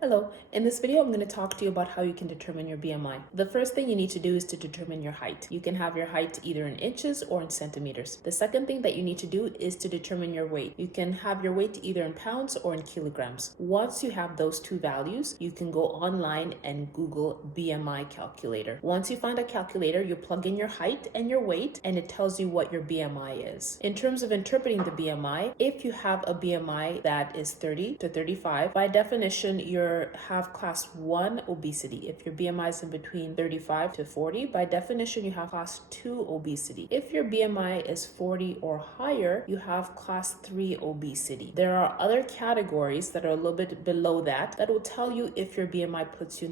Hello, in this video I'm going to talk to you about how you can determine your BMI. The first thing you need to do is to determine your height. You can have your height either in inches or in centimeters. The second thing that you need to do is to determine your weight. You can have your weight either in pounds or in kilograms. Once you have those two values, you can go online and Google BMI calculator. Once you find a calculator, you plug in your height and your weight and it tells you what your BMI is. In terms of interpreting the BMI, if you have a BMI that is 30 to 35, by definition, you have class 1 obesity. If your BMI is in between 35 to 40, by definition, you have class 2 obesity. If your BMI is 40 or higher, you have class 3 obesity. There are other categories that are a little bit below that will tell you if your BMI puts you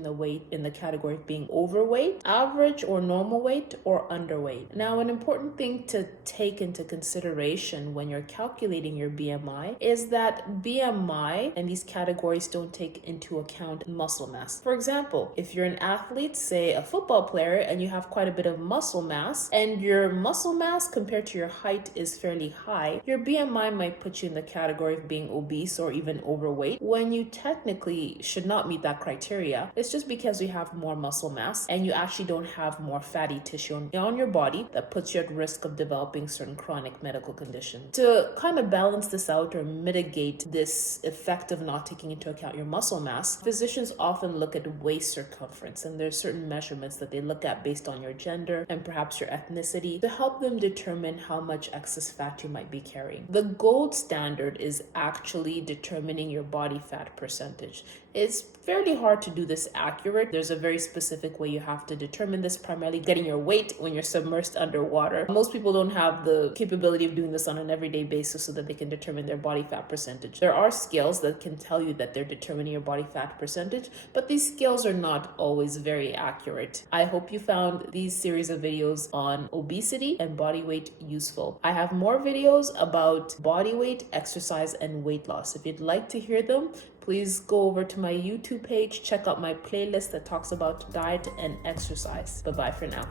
in the category of being overweight, average or normal weight, or underweight. Now, an important thing to take into consideration when you're calculating your BMI is that BMI and these categories don't take into account muscle mass. For example, if you're an athlete, say a football player, and you have quite a bit of muscle mass, and your muscle mass compared to your height is fairly high, your BMI might put you in the category of being obese or even overweight when you technically should not meet that criteria. It's just because you have more muscle mass and you actually don't have more fatty tissue on your body that puts you at risk of developing certain chronic medical conditions. To kind of balance this out or mitigate this effect of not taking into account your muscle mass, physicians often look at waist circumference, and there's certain measurements that they look at based on your gender and perhaps your ethnicity to help them determine how much excess fat you might be carrying. The gold standard is actually determining your body fat percentage. It's fairly hard to do this accurate. There's a very specific way you have to determine this, primarily getting your weight when you're submerged underwater. Most people don't have the capability of doing this on an everyday basis so that they can determine their body fat percentage. There are scales that can tell you that they're determining your body fat percentage, but these scales are not always very accurate. I hope you found these series of videos on obesity and body weight useful. I have more videos about body weight, exercise, and weight loss. If you'd like to hear them, please go over to my YouTube page, check out my playlist that talks about diet and exercise. Bye-bye for now.